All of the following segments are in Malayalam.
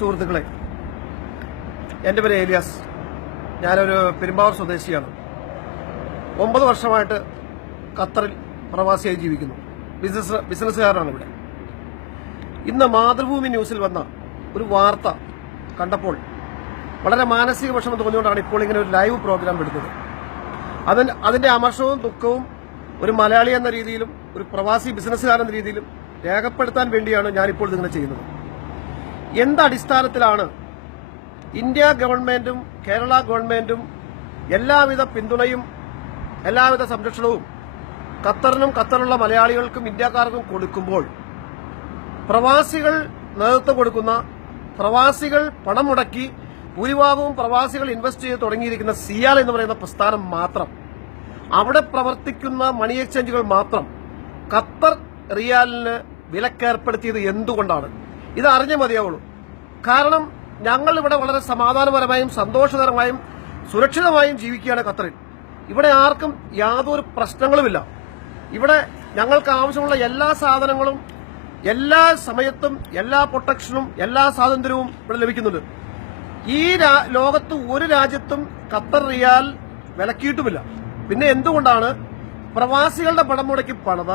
സുഹൃത്തുക്കളെ, എൻ്റെ പേര് ഏലിയാസ്. ഞാനൊരു പെരുമ്പാവൂർ സ്വദേശിയാണ്. 9 വർഷമായിട്ട് ഖത്തറിൽ പ്രവാസിയായി ജീവിക്കുന്നു. ബിസിനസ്സുകാരനാണ് ഇവിടെ. ഇന്ന് മാതൃഭൂമി ന്യൂസിൽ വന്ന ഒരു വാർത്ത കണ്ടപ്പോൾ വളരെ മാനസിക വിഷമം തോന്നിയുകൊണ്ടാണ് ഇപ്പോൾ ഇങ്ങനെ ഒരു ലൈവ് പ്രോഗ്രാം എടുത്തത്. അതിന്റെ അമർഷവും ദുഃഖവും ഒരു മലയാളി എന്ന രീതിയിലും ഒരു പ്രവാസി ബിസിനസ്സുകാരൻ എന്ന രീതിയിലും രേഖപ്പെടുത്താൻ വേണ്ടിയാണ് ഞാനിപ്പോൾ ഇതിങ്ങനെ ചെയ്യുന്നത്. എന്തടിസ്ഥാനത്തിലാണ് ഇന്ത്യ ഗവൺമെന്റും കേരള ഗവൺമെന്റും എല്ലാവിധ പിന്തുണയും എല്ലാവിധ സംരക്ഷണവും ഖത്തറിനും ഖത്തറിലുള്ള മലയാളികൾക്കും ഇന്ത്യക്കാർക്കും കൊടുക്കുമ്പോൾ പ്രവാസികൾ നേതൃത്വം കൊടുക്കുന്ന, പ്രവാസികൾ പണം മുടക്കി ഭൂരിഭാഗവും പ്രവാസികൾ ഇൻവെസ്റ്റ് ചെയ്ത് തുടങ്ങിയിരിക്കുന്ന സിയാൽ എന്ന് പറയുന്ന പ്രസ്ഥാനം മാത്രം, അവിടെ പ്രവർത്തിക്കുന്ന മണി എക്സ്ചേഞ്ചുകൾ മാത്രം ഖത്തർ റിയാലിന് വിലക്കേർപ്പെടുത്തിയത് എന്തുകൊണ്ടാണ്? ഇത് അറിഞ്ഞേ മതിയാവുള്ളൂ. കാരണം ഞങ്ങൾ ഇവിടെ വളരെ സമാധാനപരമായും സന്തോഷകരമായും സുരക്ഷിതമായും ജീവിക്കുകയാണ് ഖത്തറിൽ. ഇവിടെ ആർക്കും യാതൊരു പ്രശ്നങ്ങളുമില്ല. ഇവിടെ ഞങ്ങൾക്ക് ആവശ്യമുള്ള എല്ലാ സാധനങ്ങളും എല്ലാ സമയത്തും എല്ലാ പ്രൊട്ടക്ഷനും എല്ലാ സ്വാതന്ത്ര്യവും ഇവിടെ ലഭിക്കുന്നുണ്ട്. ഈ ലോകത്ത് ഒരു രാജ്യത്തും ഖത്തർ റിയാൽ വിലക്കിയിട്ടുമില്ല. പിന്നെ എന്തുകൊണ്ടാണ് പ്രവാസികളുടെ പണം മുടക്കി പണിത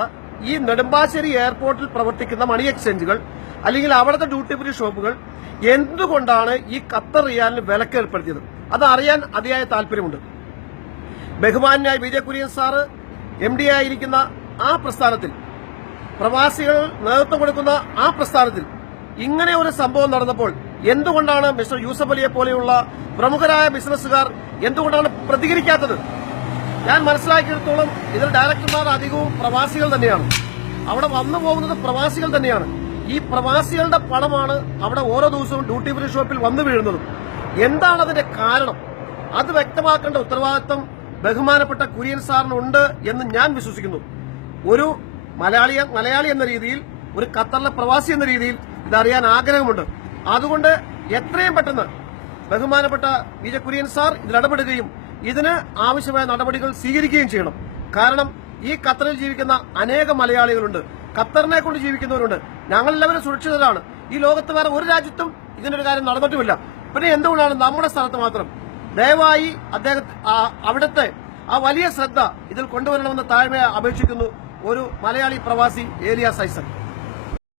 ഈ നെടുമ്പാശ്ശേരി എയർപോർട്ടിൽ പ്രവർത്തിക്കുന്ന മണി എക്സ്ചേഞ്ചുകൾ അല്ലെങ്കിൽ അവിടുത്തെ ഡ്യൂട്ടി ഫ്രീ ഷോപ്പുകൾ എന്തുകൊണ്ടാണ് ഈ ഖത്തർ റിയാലിന് വിലക്ക് ഏർപ്പെടുത്തിയത്? അത് അറിയാൻ അതിയായ താല്പര്യമുണ്ട്. ബഹുമാന്യായ വിജയ കുര്യൻ സാറ് MD ആയിരിക്കുന്ന ആ പ്രസ്ഥാനത്തിൽ, പ്രവാസികൾ നേതൃത്വം കൊടുക്കുന്ന ആ പ്രസ്ഥാനത്തിൽ ഇങ്ങനെ ഒരു സംഭവം നടന്നപ്പോൾ എന്തുകൊണ്ടാണ് മിസ്റ്റർ യൂസഫ് അലിയെ പോലെയുള്ള പ്രമുഖരായ ബിസിനസ്സുകാർ എന്തുകൊണ്ടാണ് പ്രതികരിക്കാത്തത്? ഞാൻ മനസ്സിലാക്കിയെടുത്തോളം ഇതിൽ ഡയറക്ടർമാർ അധികവും പ്രവാസികൾ തന്നെയാണ്. അവിടെ വന്നു പോകുന്നത് പ്രവാസികൾ തന്നെയാണ്. ഈ പ്രവാസികളുടെ പണമാണ് അവിടെ ഓരോ ദിവസവും ഡ്യൂട്ടി ഫ്രീ ഷോപ്പിൽ വന്നു വീഴുന്നതും. എന്താണ് അതിന്റെ കാരണം? അത് വ്യക്തമാക്കേണ്ട ഉത്തരവാദിത്വം ബഹുമാനപ്പെട്ട കുര്യൻ സാറിനുണ്ട് എന്ന് ഞാൻ വിശ്വസിക്കുന്നു. ഒരു മലയാളി എന്ന രീതിയിൽ, ഒരു ഖത്തറിലെ പ്രവാസി എന്ന രീതിയിൽ ഇതറിയാൻ ആഗ്രഹമുണ്ട്. അതുകൊണ്ട് എത്രയും പെട്ടെന്ന് ബഹുമാനപ്പെട്ട വിജയ കുര്യൻ സാർ ഇതിലിടപെടുകയും ഇതിന് ആവശ്യമായ നടപടികൾ സ്വീകരിക്കുകയും ചെയ്യണം. കാരണം ഈ ഖത്തറിൽ ജീവിക്കുന്ന അനേകം മലയാളികളുണ്ട്, ഖത്തറിനെ കൊണ്ട് ജീവിക്കുന്നവരുണ്ട്. ഞങ്ങളെല്ലാവരും സുരക്ഷിതരാണ്. ഈ ലോകത്ത് വേറെ ഒരു രാജ്യത്തും ഇതിനൊരു കാര്യം നടന്നിട്ടുമില്ല. പിന്നെ എന്തുകൊണ്ടാണ് നമ്മുടെ സ്ഥലത്ത് മാത്രം? ദയവായി അവിടുത്തെ ആ വലിയ ശ്രദ്ധ ഇതിൽ കൊണ്ടുവരണമെന്ന് താഴ്മയെ അപേക്ഷിക്കുന്നു. ഒരു മലയാളി പ്രവാസി ഏലിയാസ് ഐസക്.